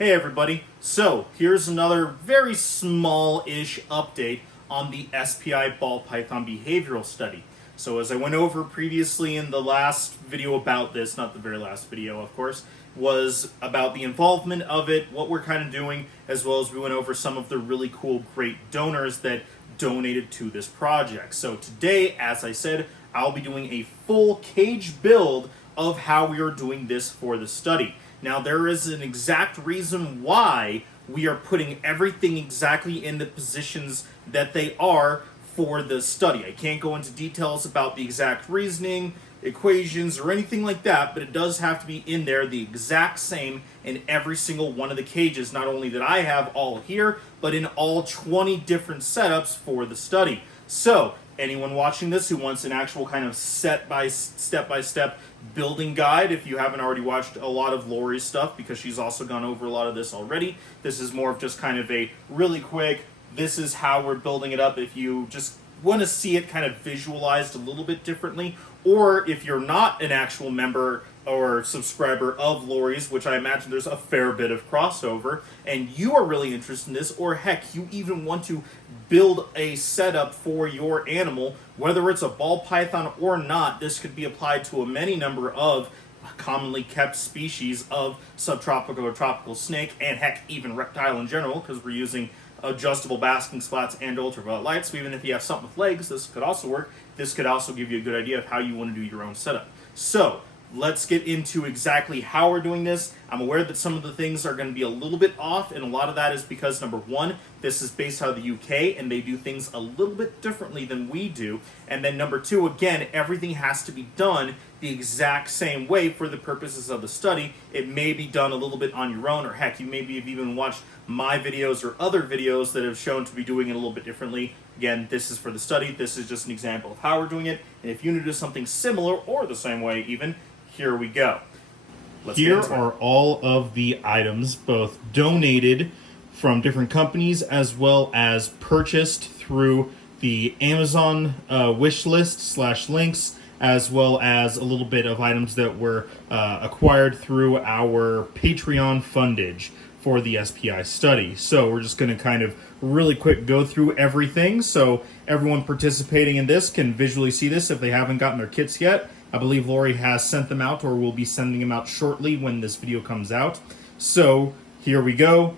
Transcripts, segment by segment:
Hey everybody, so here's another very small-ish update on the SPI ball python behavioral study. So as I went over previously in the last video about this, not the very last video of course, was about the involvement of it, what we're kind of doing, as well as we went over some of the really cool great donors that donated to this project. So today, as I said, I'll be doing a full cage build of how we are doing this for the study. Now, there is an exact reason why we are putting everything exactly in the positions that they are for the study. I can't go into details about the exact reasoning, equations, or anything like that, but it does have to be in there the exact same in every single one of the cages, not only that I have all here, but in all 20 different setups for the study. So, anyone watching this who wants an actual kind of step-by-step building guide, if you haven't already watched a lot of Lori's stuff, because she's also gone over a lot of this already, this is more of just kind of a really quick, this is how we're building it up. If you just want to see it kind of visualized a little bit differently, or if you're not an actual member or subscriber of Lori's, which I imagine there's a fair bit of crossover, and you are really interested in this, or heck, you even want to build a setup for your animal, whether it's a ball python or not, this could be applied to a many number of commonly kept species of subtropical or tropical snake, and heck, even reptile in general, because we're using adjustable basking slats and ultraviolet light. So even if you have something with legs, this could also work. This could also give you a good idea of how you want to do your own setup. So let's get into exactly how we're doing this. I'm aware that some of the things are going to be a little bit off, and a lot of that is because, number one, this is based out of the UK, and they do things a little bit differently than we do. And then number two, again, everything has to be done the exact same way for the purposes of the study. It may be done a little bit on your own, or heck, you maybe have even watched my videos or other videos that have shown to be doing it a little bit differently. Again, this is for the study. This is just an example of how we're doing it. And if you need to do something similar or the same way even, here we go. Here are all of the items, both donated from different companies as well as purchased through the Amazon wish list / links, as well as a little bit of items that were acquired through our Patreon fundage for the SPI study. So we're just going to kind of really quick go through everything so everyone participating in this can visually see this if they haven't gotten their kits yet. I believe Lori has sent them out, or will be sending them out shortly when this video comes out. So here we go.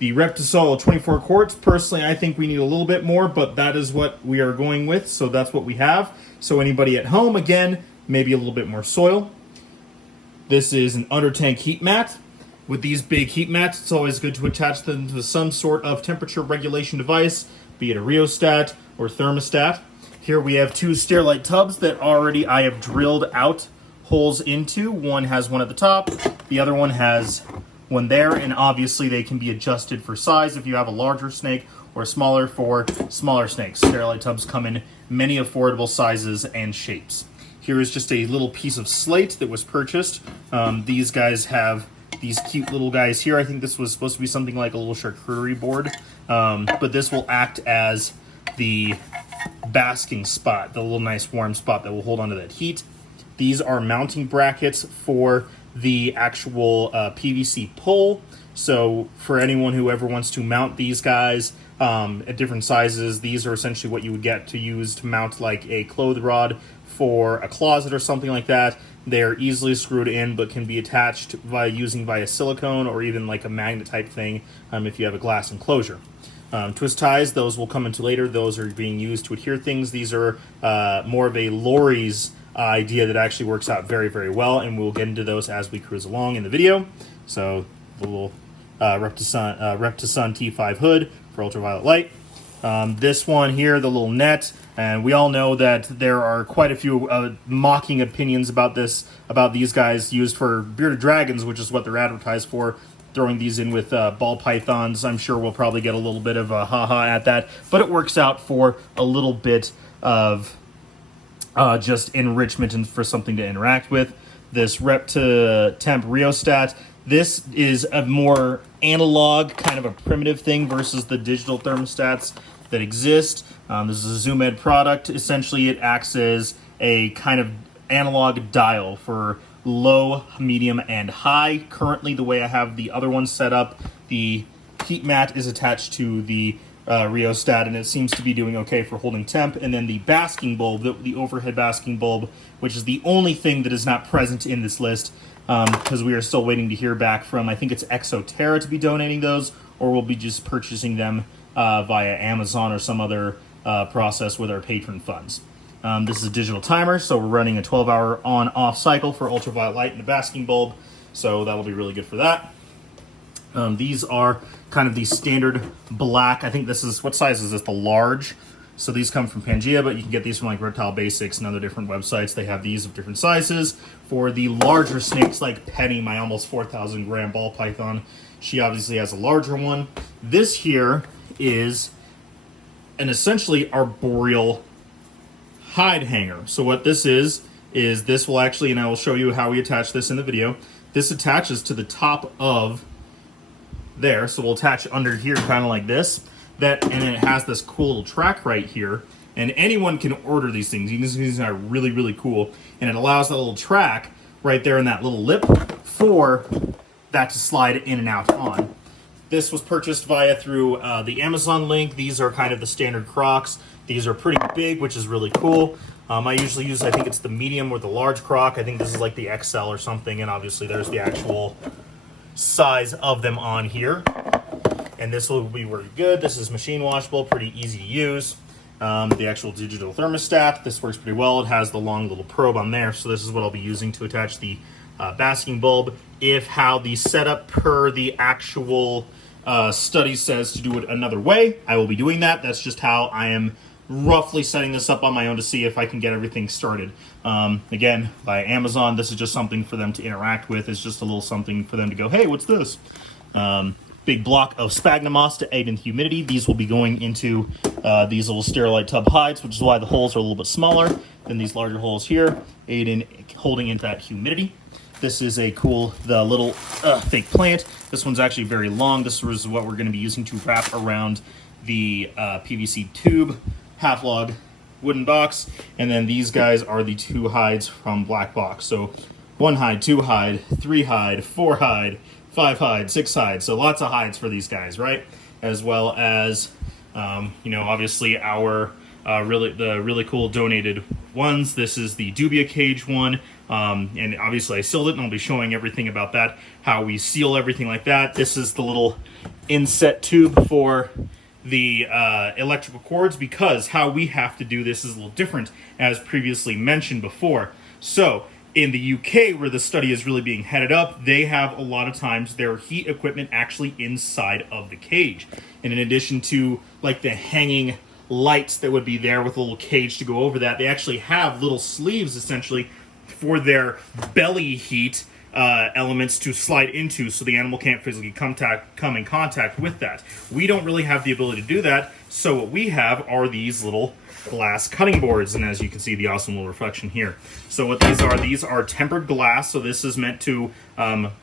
The Reptisoil 24 quarts. Personally, I think we need a little bit more, but that is what we are going with, so that's what we have. So anybody at home, again, maybe a little bit more soil. This is an under tank heat mat. With these big heat mats, it's always good to attach them to some sort of temperature regulation device, be it a rheostat or thermostat. Here we have two Sterilite tubs that already I have drilled out holes into. One has one at the top, the other one has one there, and obviously they can be adjusted for size if you have a larger snake, or smaller for smaller snakes. Sterilite tubs come in many affordable sizes and shapes. Here is just a little piece of slate that was purchased. These guys have these cute little guys here. I think this was supposed to be something like a little charcuterie board, but this will act as the basking spot, the little nice warm spot that will hold onto that heat. These are mounting brackets for the actual PVC pole. So for anyone who ever wants to mount these guys at different sizes, these are essentially what you would get to use to mount like a clothes rod for a closet or something like that. They're easily screwed in, but can be attached via silicone, or even like a magnet type thing if you have a glass enclosure. Twist ties, those will come into later. Those are being used to adhere things. These are more of a Lori's idea that actually works out very, very well, and we'll get into those as we cruise along in the video. So the little Reptison T5 hood for ultraviolet light. This one here, the little net, and we all know that there are quite a few mocking opinions about these guys used for bearded dragons, which is what they're advertised for. Throwing these in with ball pythons, I'm sure we'll probably get a little bit of a ha-ha at that, but it works out for a little bit of just enrichment and for something to interact with. This Temp rheostat, this is a more analog, kind of a primitive thing versus the digital thermostats that exist. This is a Zoom Ed product. Essentially, it acts as a kind of analog dial for low, medium, and high. Currently, the way I have the other one set up, the heat mat is attached to the rheostat, and it seems to be doing okay for holding temp. And then the basking bulb, the overhead basking bulb, which is the only thing that is not present in this list, because we are still waiting to hear back from, I think it's Exoterra to be donating those, or we'll be just purchasing them via Amazon or some other process with our patron funds. This is a digital timer, so we're running a 12-hour on-off cycle for ultraviolet light and the basking bulb, so that'll be really good for that. These are kind of the standard black. I think this is, what size is this? The large. So these come from Pangea, but you can get these from like Reptile Basics and other different websites. They have these of different sizes. For the larger snakes like Penny, my almost 4,000 gram ball python, she obviously has a larger one. This here is an essentially arboreal hide hanger. So what this is this will actually, and I will show you how we attach this in the video, this attaches to the top of there, so we'll attach under here kind of like this, and it has this cool little track right here, and anyone can order these things. These are really, really cool, and it allows that little track right there in that little lip for that to slide in and out on. This was purchased through the Amazon link. These are kind of the standard Crocs. These are pretty big, which is really cool. I usually use, I think it's the medium or the large Croc. I think this is like the XL or something, and obviously there's the actual size of them on here, and this will be really good. This is machine washable, pretty easy to use. The actual digital thermostat, this works pretty well. It has the long little probe on there, so this is what I'll be using to attach the basking bulb. If how the setup per the actual study says to do it another way, I will be doing that. That's just how I am roughly setting this up on my own to see if I can get everything started. Again, by Amazon, this is just something for them to interact with. It's just a little something for them to go, hey, what's this? Big block of sphagnum moss to aid in humidity. These will be going into these little Sterilite tub hides, which is why the holes are a little bit smaller than these larger holes here, aid in holding into that humidity. This is a cool, the little fake plant. This one's actually very long. This is what we're going to be using to wrap around the PVC tube half log wooden box, and then these guys are the 2 hides from BlackBox. So 1 hide, 2 hide, 3 hide, 4 hide, 5 hide, 6 hide. So lots of hides for these guys, right? As well as obviously our really cool donated ones. This is the dubia cage one, and obviously I sealed it, and I'll be showing everything about that, how we seal everything like that. This is the little inset tube for the electrical cords, because how we have to do this is a little different, as previously mentioned before. So in the UK, where the study is really being headed up, they have a lot of times their heat equipment actually inside of the cage. And in addition to like the hanging lights that would be there with a little cage to go over that, they actually have little sleeves essentially for their belly heat elements to slide into, so the animal can't physically come in contact with that. We don't really have the ability to do that, so what we have are these little glass cutting boards, and as you can see, the awesome little reflection here. So what these are tempered glass, so this is meant to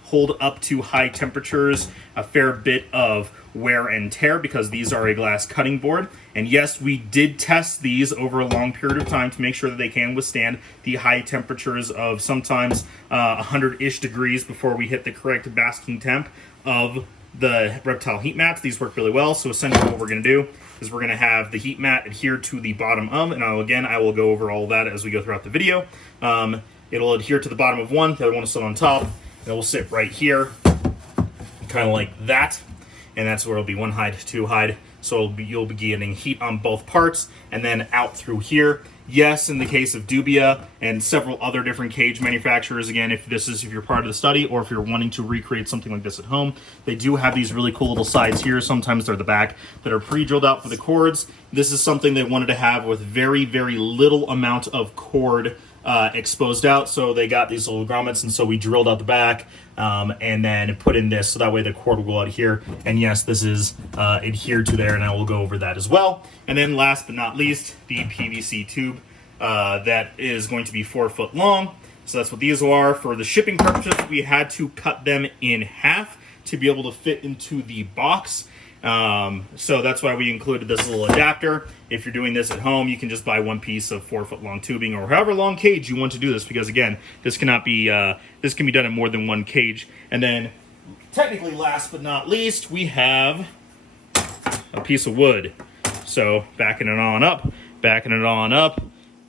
hold up to high temperatures, a fair bit of wear and tear, because these are a glass cutting board. And yes, we did test these over a long period of time to make sure that they can withstand the high temperatures of sometimes 100-ish degrees before we hit the correct basking temp of the reptile heat mats. These work really well. So essentially what we're going to do is we're going to have the heat mat adhere to the bottom of, and I will go over all of that as we go throughout the video. It'll adhere to the bottom of one, the other one will sit on top, and it will sit right here, kind of like that. And that's where it'll be 1 hide, 2 hide. So you'll be getting heat on both parts, and then out through here. Yes, in the case of Dubia and several other different cage manufacturers, again, if you're part of the study or if you're wanting to recreate something like this at home, they do have these really cool little sides here. Sometimes they're the back that are pre-drilled out for the cords. This is something they wanted to have with very, very little amount of cord exposed out, so they got these little grommets, and so we drilled out the back and then put in this, so that way the cord will go out here. And yes, this is adhered to there, and I will go over that as well. And then last but not least, the PVC tube that is going to be 4 foot long. So that's what these are. For the shipping purposes, we had to cut them in half to be able to fit into the box. So that's why we included this little adapter. If you're doing this at home, you can just buy one piece of 4-foot long tubing or however long cage you want to do this, because again, this cannot be this can be done in more than one cage. And then technically last but not least, we have a piece of wood. So backing it on up.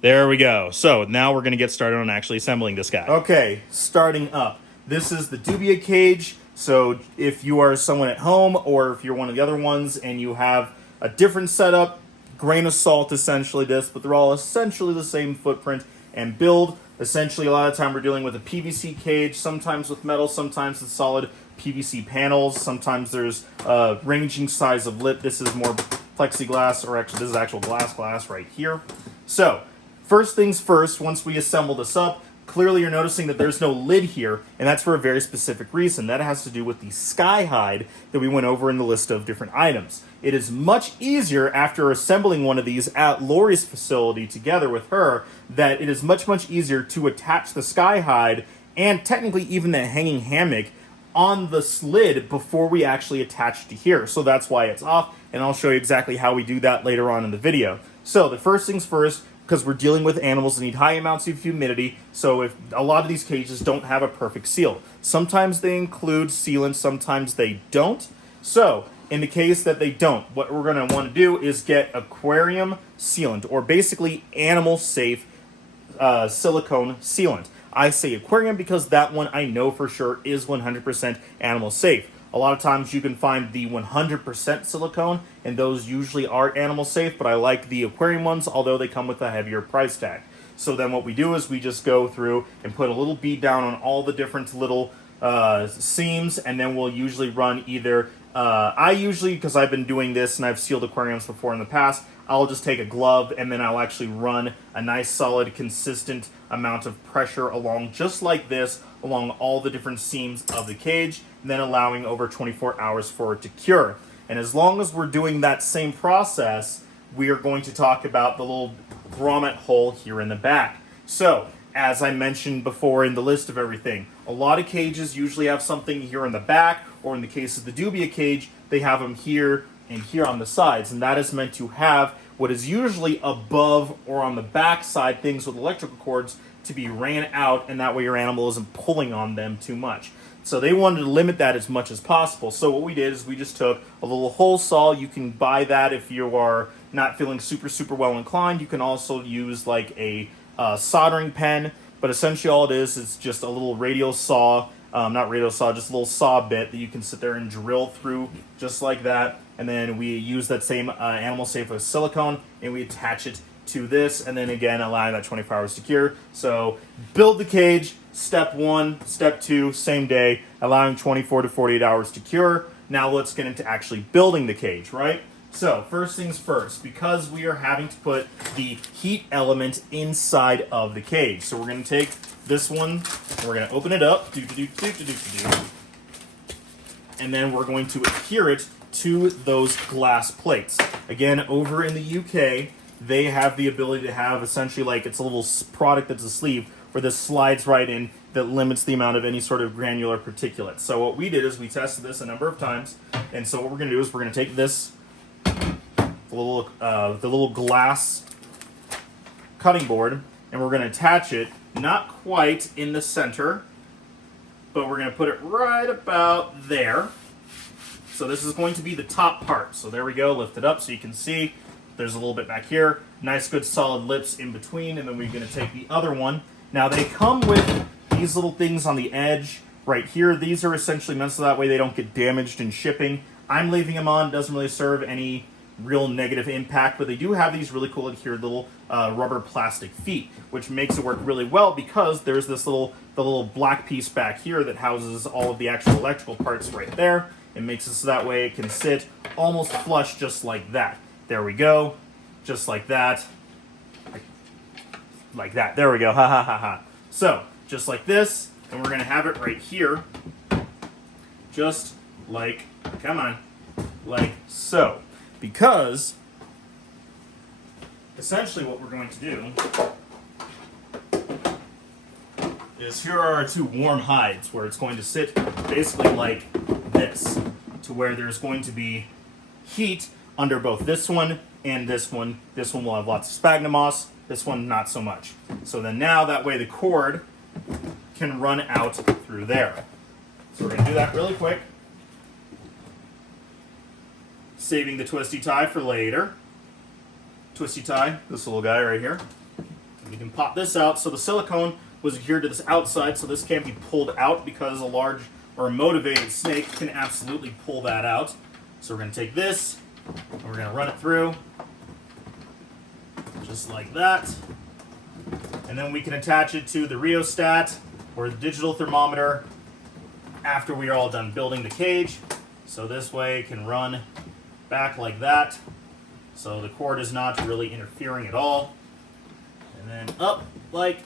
There we go. So now we're going to get started on actually assembling this guy. Okay, starting up. This is the dubia cage. So if you are someone at home, or if you're one of the other ones and you have a different setup, grain of salt essentially this, but they're all essentially the same footprint and build. Essentially, a lot of the time we're dealing with a PVC cage, sometimes with metal, sometimes with solid PVC panels. Sometimes there's a ranging size of lip. This is more plexiglass, or actually this is actual glass right here. So first things first, once we assemble this up, clearly you're noticing that there's no lid here, and that's for a very specific reason. That has to do with the sky hide that we went over in the list of different items. It is much easier after assembling one of these at Lori's facility together with her, that it is much easier to attach the sky hide and technically even the hanging hammock on the lid before we actually attach it to here. So that's why it's off, and I'll show you exactly how we do that later on in the video. So the first things first, because we're dealing with animals that need high amounts of humidity, so if a lot of these cages don't have a perfect seal. Sometimes they include sealant, sometimes they don't. So in the case that they don't, what we're going to want to do is get aquarium sealant, or basically animal safe silicone sealant. I say aquarium because that one I know for sure is 100% animal safe. A lot of times you can find the 100% silicone, and those usually are animal safe, but I like the aquarium ones, although they come with a heavier price tag. So then what we do is we just go through and put a little bead down on all the different little seams, and then we'll usually run either, I usually, because I've been doing this and I've sealed aquariums before in the past, I'll just take a glove and then I'll actually run a nice solid consistent amount of pressure along, just like this, along all the different seams of the cage, and then allowing over 24 hours for it to cure. And as long as we're doing that same process, we are going to talk about the little grommet hole here in the back. So, as I mentioned before in the list of everything, a lot of cages usually have something here in the back, or in the case of the dubia cage, they have them here and here on the sides, and that is meant to have what is usually above or on the back side things with electrical cords to be ran out, and that way your animal isn't pulling on them too much. So they wanted to limit that as much as possible. So what we did is we just took a little hole saw. You can buy that if you are not feeling super well inclined. You can also use like a soldering pen, but essentially all it is just a little radial saw, not radial saw, just a little saw bit that you can sit there and drill through just like that. And then we use that same animal safe of silicone, and we attach it to this, and then again allowing that 24 hours to cure. So build the cage, step 1, step 2, same day, allowing 24 to 48 hours to cure. Now let's get into actually building the cage, right? So first things first, because we are having to put the heat element inside of the cage. So we're going to take this one, and we're going to open it up, and then we're going to adhere it to those glass plates. Again, over in the UK, they have the ability to have essentially like it's a little product that's a sleeve where this slides right in that limits the amount of any sort of granular particulate. So what we did is we tested this a number of times, and so what we're going to do is we're going to take this the little glass cutting board, and we're going to attach it not quite in the center, but we're going to put it right about there. So this is going to be the top part. So there we go, lift it up so you can see. There's a little bit back here. Nice good solid lips in between, and then we're going to take the other one. Now they come with these little things on the edge right here. These are essentially meant so that way they don't get damaged in shipping. I'm leaving them on. Doesn't really serve any real negative impact, but they do have these really cool adhered little rubber plastic feet, which makes it work really well because there's this the little black piece back here that houses all of the actual electrical parts right there. It makes it so that way it can sit almost flush just like that. There we go. Just like that. Like that. There we go. Ha ha ha ha. So, just like this, and we're going to have it right here. Just like, come on, like so. Because, essentially what we're going to do is here are our two warm hides where it's going to sit basically like this, to where there's going to be heat under both this one and this one. This one will have lots of sphagnum moss, this one not so much. So then now that way the cord can run out through there. So we're going to do that really quick. Saving the twisty tie for later. Twisty tie, this little guy right here. We can pop this out. So the silicone was adhered to this outside, so this can't be pulled out because a large or a motivated snake can absolutely pull that out. So we're going to take this, and we're going to run it through, just like that. And then we can attach it to the rheostat or the digital thermometer after we are all done building the cage. So this way it can run back like that. So the cord is not really interfering at all. And then up like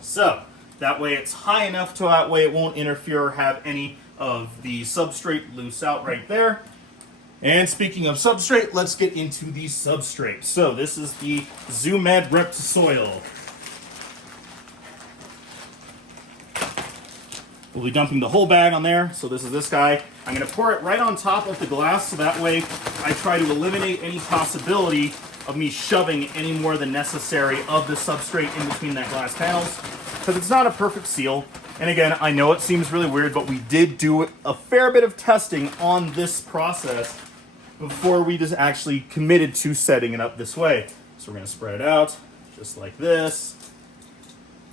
so. That way it's high enough to that way it won't interfere or have any of the substrate loose out right there. And speaking of substrate, let's get into the substrate. So this is the Zoomed Reptisoil. We'll be dumping the whole bag on there. So this is this guy. I'm going to pour it right on top of the glass so that way I try to eliminate any possibility of me shoving any more than necessary of the substrate in between that glass panels, because it's not a perfect seal. And again, I know it seems really weird, but we did do a fair bit of testing on this process before we just actually committed to setting it up this way. So we're going to spread it out just like this.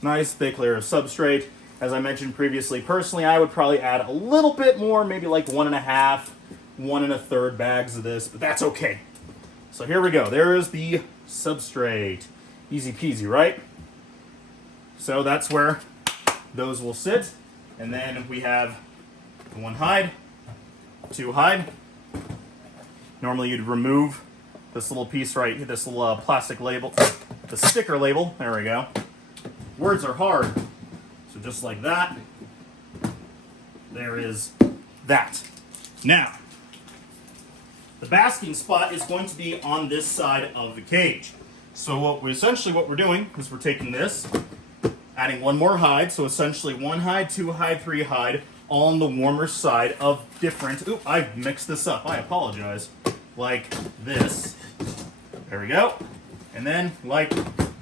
Nice thick layer of substrate. As I mentioned previously, personally, I would probably add a little bit more, maybe like 1.5, 1 1/3 bags of this, but that's okay. So here we go. There is the substrate. Easy peasy, right? So that's where those will sit. And then we have 1 hide, 2 hide. Normally you'd remove this little piece right here, this little plastic label, the sticker label. There we go. Words are hard. So just like that, there is that. Now, the basking spot is going to be on this side of the cage. So what we're doing is we're taking this, adding 1 more hide, so essentially 1 hide, 2 hide, 3 hide, all on the warmer side of different, ooh, I mixed this up, I apologize, like this, there we go, and then like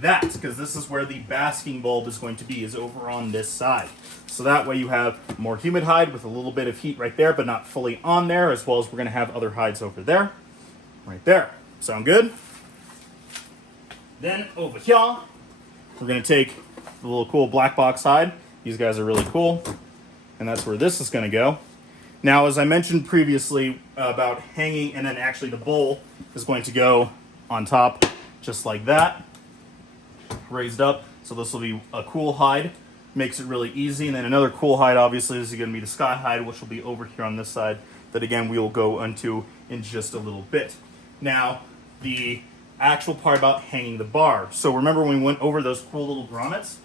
that, because this is where the basking bulb is going to be, is over on this side. So that way you have more humid hide with a little bit of heat right there, but not fully on there, as well as we're going to have other hides over there, right there. Sound good? Then over here, we're going to take the little cool BlackBox hide. These guys are really cool, and that's where this is going to go. Now, as I mentioned previously about hanging, and then actually the bowl is going to go on top just like that, raised up. So this will be a cool hide, makes it really easy. And then another cool hide obviously is going to be the sky hide, which will be over here on this side, that again we will go into in just a little bit. Now, the actual part about hanging the bar. So remember when we went over those cool little grommets?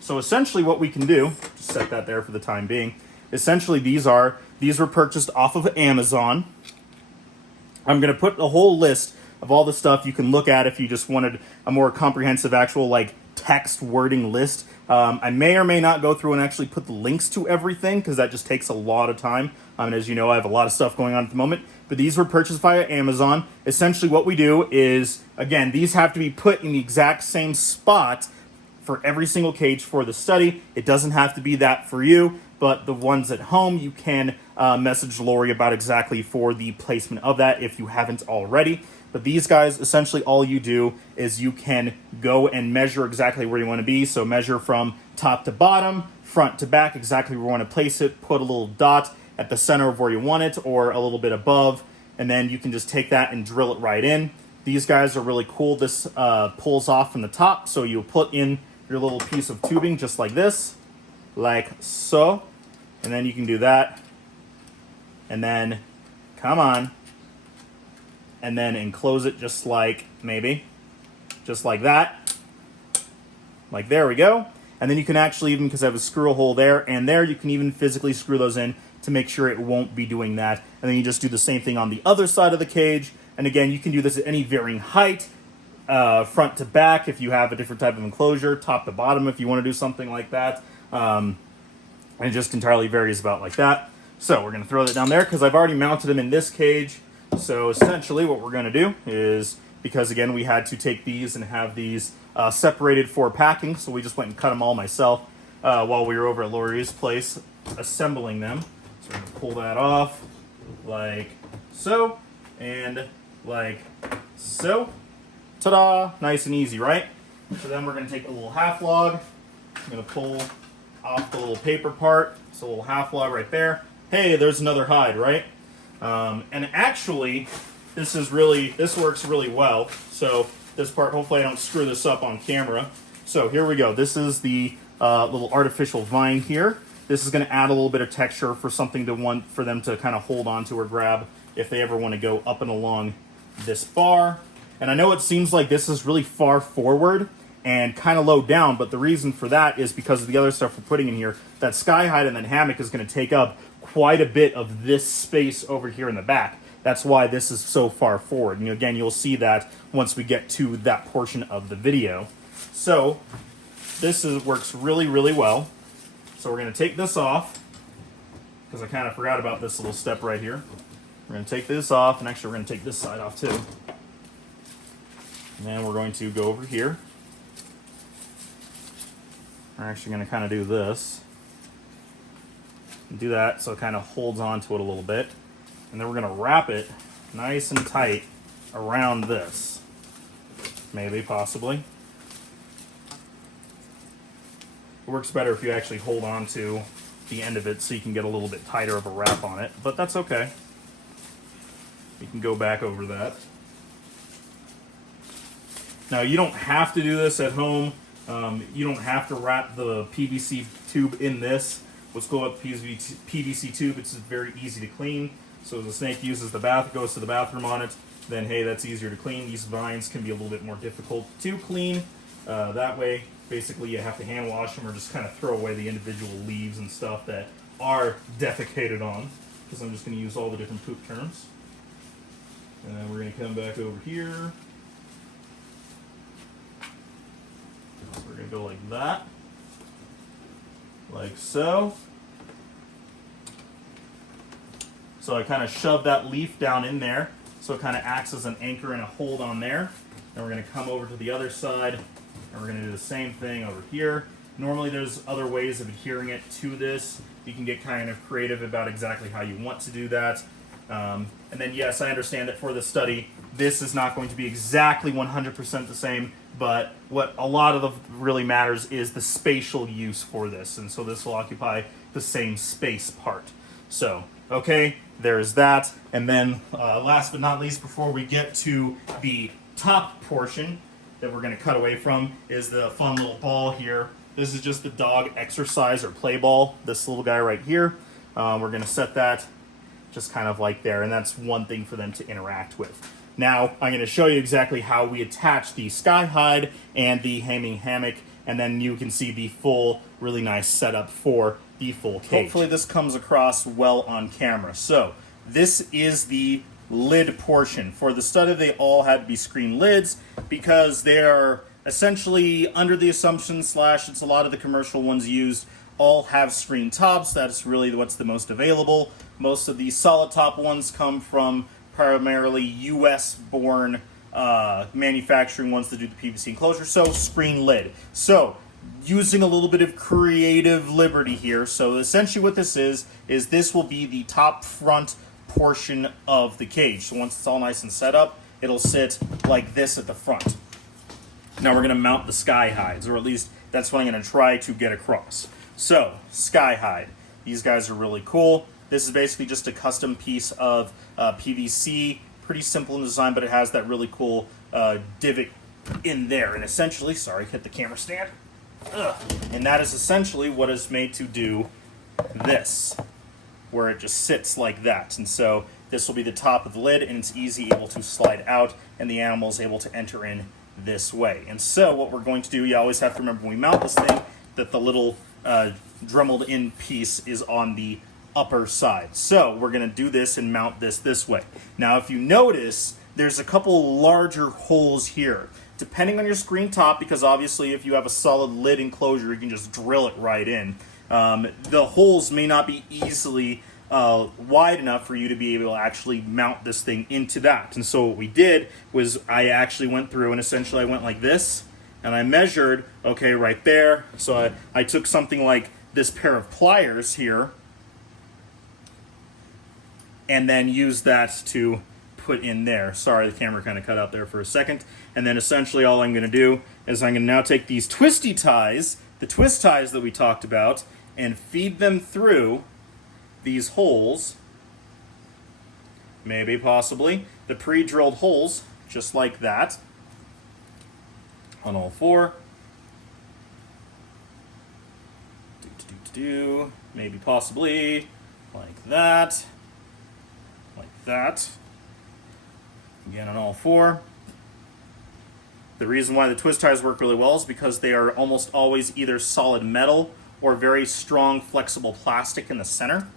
So essentially what we can do, just set that there for the time being, essentially these were purchased off of Amazon. I'm going to put a whole list of all the stuff you can look at if you just wanted a more comprehensive actual like text wording list. I may or may not go through and actually put the links to everything because that just takes a lot of time. And as you know, I have a lot of stuff going on at the moment. But these were purchased via Amazon. Essentially what we do is, again, these have to be put in the exact same spot for every single cage for the study. It doesn't have to be that for you, but the ones at home, you can message Lori about exactly for the placement of that if you haven't already. But these guys, essentially all you do is you can go and measure exactly where you want to be. So measure from top to bottom, front to back, exactly where you want to place it, put a little dot at the center of where you want it or a little bit above, and then you can just take that and drill it right in. These guys are really cool. This pulls off from the top, so you put in your little piece of tubing just like this, like so, and then you can do that, and then, come on, and then enclose it just like, maybe, just like that. Like there we go. And then you can actually even, because I have a screw hole there and there, you can even physically screw those in to make sure it won't be doing that. And then you just do the same thing on the other side of the cage. And again, you can do this at any varying height, front to back if you have a different type of enclosure, top to bottom if you want to do something like that. And it just entirely varies about like that. So we're going to throw that down there because I've already mounted them in this cage. So essentially what we're going to do is, because again we had to take these and have these separated for packing, so we just went and cut them all myself while we were over at Laurie's place assembling them. So we're going to pull that off like so and like so. Ta-da! Nice and easy, right? So then we're going to take a little half log. I'm going to pull off the little paper part. It's a little half log right there. Hey, there's another hide, right? And actually, this works really well. So this part, hopefully I don't screw this up on camera. So here we go. This is the little artificial vine here. This is going to add a little bit of texture for something for them to kind of hold on to or grab if they ever want to go up and along this bar. And I know it seems like this is really far forward and kind of low down, but the reason for that is because of the other stuff we're putting in here. That sky hide and that hammock is going to take up quite a bit of this space over here in the back. That's why this is so far forward. And again, you'll see that once we get to that portion of the video. So this works really, really well. So we're going to take this off, because I kind of forgot about this little step right here. We're going to take this off, and actually we're going to take this side off too. And then we're going to go over here. We're actually going to kind of do this. Do that so it kind of holds on to it a little bit. And then we're going to wrap it nice and tight around this. Maybe, possibly. It works better if you actually hold on to the end of it so you can get a little bit tighter of a wrap on it, but that's okay. You can go back over that. Now, you don't have to do this at home. You don't have to wrap the PVC tube in this. Let's go up the PVC tube. It's very easy to clean. So the snake goes to the bathroom on it, then hey, that's easier to clean. These vines can be a little bit more difficult to clean. That way, basically, you have to hand wash them or just kind of throw away the individual leaves and stuff that are defecated on, because I'm just going to use all the different poop terms. And then we're going to come back over here. So we're going to go like that. Like so. So I kind of shove that leaf down in there, so it kind of acts as an anchor and a hold on there. And we're going to come over to the other side, and we're going to do the same thing over here. Normally there's other ways of adhering it to this. You can get kind of creative about exactly how you want to do that. And then yes, I understand that for the study, this is not going to be exactly 100% the same, but what a lot of really matters is the spatial use for this. And so this will occupy the same space part. So, okay, there's that. And then last but not least, before we get to the top portion that we're going to cut away from, is the fun little ball here. This is just the dog exercise or play ball, this little guy right here. We're going to set that just kind of like there, and that's one thing for them to interact with. Now, I'm going to show you exactly how we attach the sky hide and the hanging hammock, and then you can see the full, really nice setup for the full cage. Hopefully this comes across well on camera. So, this is the lid portion. For the study, they all had to be screen lids because they are essentially under the assumption / it's a lot of the commercial ones used all have screen tops. That's really what's the most available. Most of the solid top ones come from primarily US born manufacturing ones that do the PVC enclosure, so screen lid. So using a little bit of creative liberty here, so essentially what this is this will be the top front portion of the cage. So once it's all nice and set up, it'll sit like this at the front. Now we're going to mount the sky hides, or at least that's what I'm going to try to get across. So, sky hide. These guys are really cool. This is basically just a custom piece of PVC. Pretty simple in design, but it has that really cool divot in there. And essentially, sorry, hit the camera stand. And that is essentially what is made to do this, where it just sits like that. And so this will be the top of the lid, and it's easy able to slide out, and the animal is able to enter in this way. And so what we're going to do, you always have to remember when we mount this thing, that the little dremeled in piece is on the upper side. So we're going to do this and mount this way. Now if you notice, there's a couple larger holes here. Depending on your screen top, because obviously if you have a solid lid enclosure, you can just drill it right in. The holes may not be easily wide enough for you to be able to actually mount this thing into that. And so what we did was I actually went through and essentially I went like this and I measured, okay, right there. So I took something like this pair of pliers here and then used that to put in there. Sorry, the camera kind of cut out there for a second. And then essentially all I'm going to do is I'm going to now take these twisty ties, the twist ties that we talked about, and feed them through these holes, maybe possibly the pre-drilled holes, just like that, on all four. Maybe possibly like that, again on all four. The reason why the twist ties work really well is because they are almost always either solid metal or very strong flexible plastic in the center,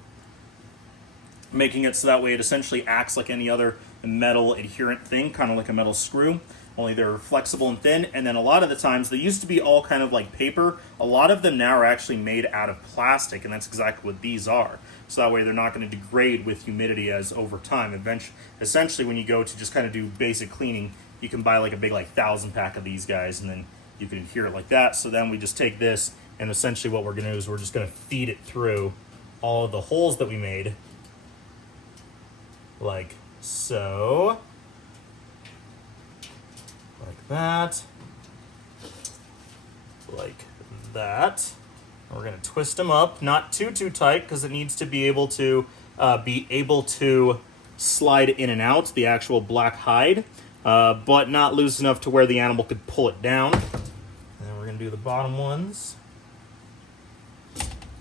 making it so that way it essentially acts like any other metal adherent thing, kind of like a metal screw, only they're flexible and thin. And then a lot of the times, they used to be all kind of like paper. A lot of them now are actually made out of plastic, and that's exactly what these are. So that way they're not going to degrade with humidity as over time. Essentially, when you go to just kind of do basic cleaning, you can buy like a big 1,000 pack of these guys, and then you can adhere it like that. So then we just take this, and essentially what we're going to do is we're just going to feed it through all of the holes that we made, like so, like that, like that. We're going to twist them up, not too tight, because it needs to be able to slide in and out, the actual black hide, but not loose enough to where the animal could pull it down. And then we're going to do the bottom ones.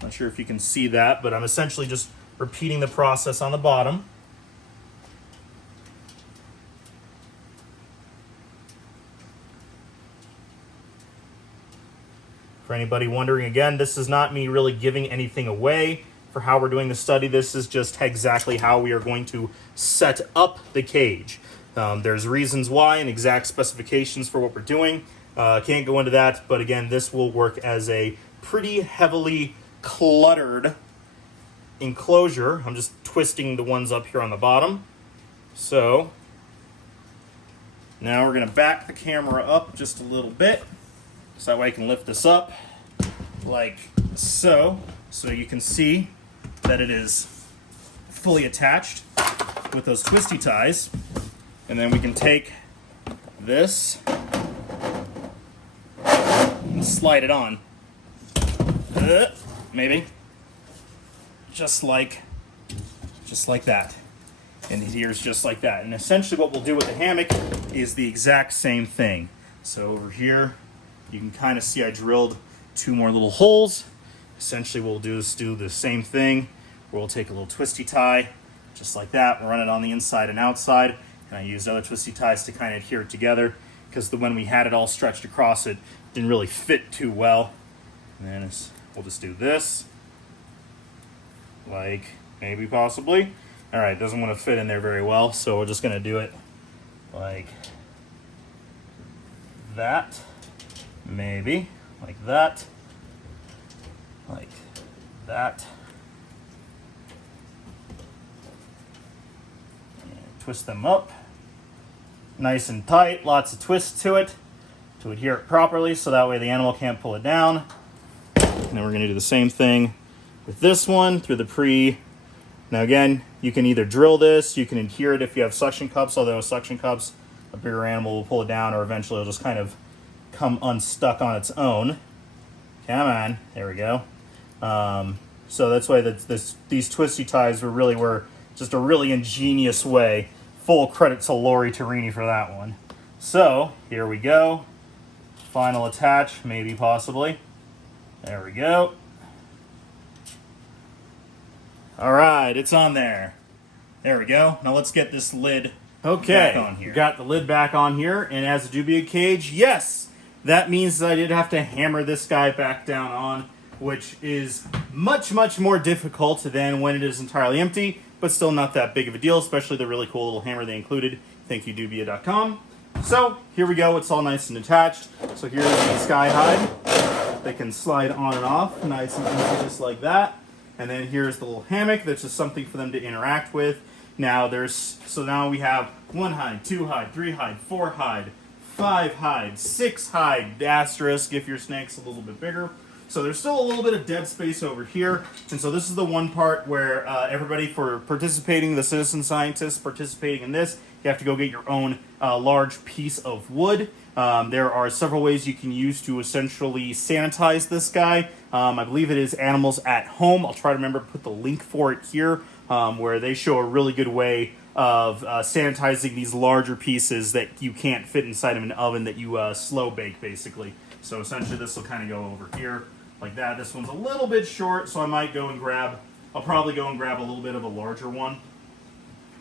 Not sure if you can see that, but I'm essentially just repeating the process on the bottom. For anybody wondering, again, this is not me really giving anything away for how we're doing the study. This is just exactly how we are going to set up the cage. There's reasons why and exact specifications for what we're doing. Can't go into that, but again, this will work as a pretty heavily cluttered enclosure. I'm just twisting the ones up here on the bottom. So now we're going to back the camera up just a little bit, so that way I can lift this up like so. So you can see that it is fully attached with those twisty ties. And then we can take this and slide it on. Maybe. Just like that. And here's just like that. And essentially what we'll do with the hammock is the exact same thing. So over here, you can kind of see I drilled 2 more little holes. Essentially what we'll do is do the same thing. We'll take a little twisty tie, just like that. We'll run it on the inside and outside. And I used other twisty ties to kind of adhere it together, because when we had it all stretched across, it didn't really fit too well. And then we'll just do this, like maybe possibly. All right, doesn't want to fit in there very well, so we're just going to do it like that, maybe like that, like that. Twist them up nice and tight, lots of twists to it to adhere it properly, so that way the animal can't pull it down. And then we're going to do the same thing with this one through the pre. Now again, you can either drill this, you can adhere it if you have suction cups, although suction cups, a bigger animal will pull it down, or eventually it'll just kind of come unstuck on its own. Come on, there we go. So that's why these twisty ties were just a really ingenious way. Full credit to Lori Tarini for that one. So here we go. Final attach, maybe possibly. There we go. All right, it's on there. There we go. Now let's get this lid back on here. Got the lid back on here, and as a dubia cage, yes, that means that I did have to hammer this guy back down on, which is much more difficult than when it is entirely empty, but still not that big of a deal, especially the really cool little hammer they included. Thank you, dubia.com. So here we go. It's all nice and attached. So here's the sky hide. They can slide on and off, nice and easy, just like that. And then here's the little hammock. That's just something for them to interact with. Now now we have 1 hide, 2 hide, 3 hide, 4 hide, 5 hide, 6 hide, asterisk if your snake's a little bit bigger. So there's still a little bit of dead space over here. And so this is the one part where everybody for participating, the citizen scientists participating in this, you have to go get your own large piece of wood. There are several ways you can use to essentially sanitize this guy. I believe it is Animals at Home. I'll try to remember to put the link for it here, where they show a really good way of sanitizing these larger pieces that you can't fit inside of an oven that you slow bake, basically. So essentially this will kind of go over here like that. This one's a little bit short, so I'll probably go and grab a little bit of a larger one.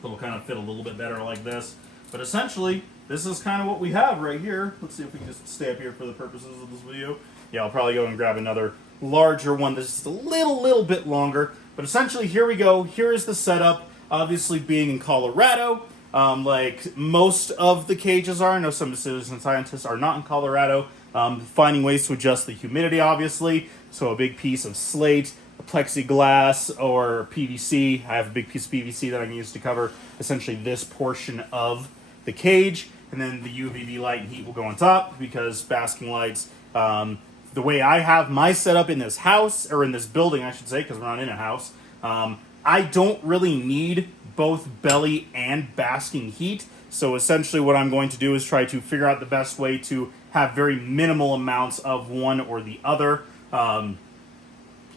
It'll kind of fit a little bit better like this. But essentially, this is kind of what we have right here. Let's see if we can just stay up here for the purposes of this video. Yeah, I'll probably go and grab another larger one that's just a little bit longer. But essentially, here we go. Here is the setup. Obviously, being in Colorado, like most of the cages are. I know some citizen scientists are not in Colorado. Finding ways to adjust the humidity, obviously. So a big piece of slate, a plexiglass, or PVC. I have a big piece of PVC that I can use to cover essentially this portion of the cage. And then the UVB light and heat will go on top because basking lights. The way I have my setup in this house, or in this building, I should say, because we're not in a house, I don't really need both belly and basking heat. So essentially what I'm going to do is try to figure out the best way to have very minimal amounts of one or the other,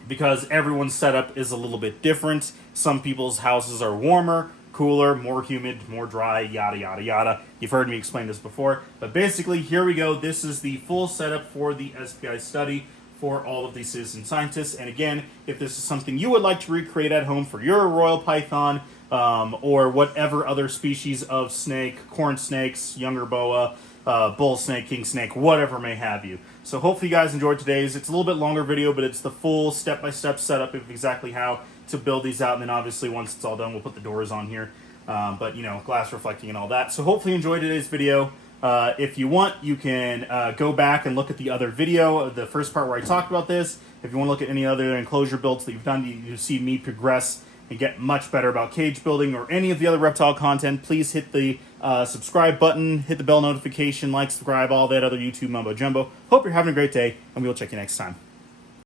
because everyone's setup is a little bit different. Some people's houses are warmer, cooler, more humid, more dry, yada, yada, yada. You've heard me explain this before. But basically, here we go. This is the full setup for the SPI study for all of these citizen scientists. And again, if this is something you would like to recreate at home for your royal python, or whatever other species of snake, corn snakes, younger boa, bull snake, king snake, whatever may have you. So hopefully you guys enjoyed today's. It's a little bit longer video, but it's the full step-by-step setup of exactly how to build these out. And then obviously once it's all done, we'll put the doors on here. But you know, glass reflecting and all that. So hopefully you enjoyed today's video. If you want, you can go back and look at the other video, the first part where I talked about this. If you want to look at any other enclosure builds that you've done, you see me progress and get much better about cage building or any of the other reptile content, please hit the subscribe button, hit the bell notification, like, subscribe, all that other YouTube mumbo jumbo. Hope you're having a great day, and we will check you next time.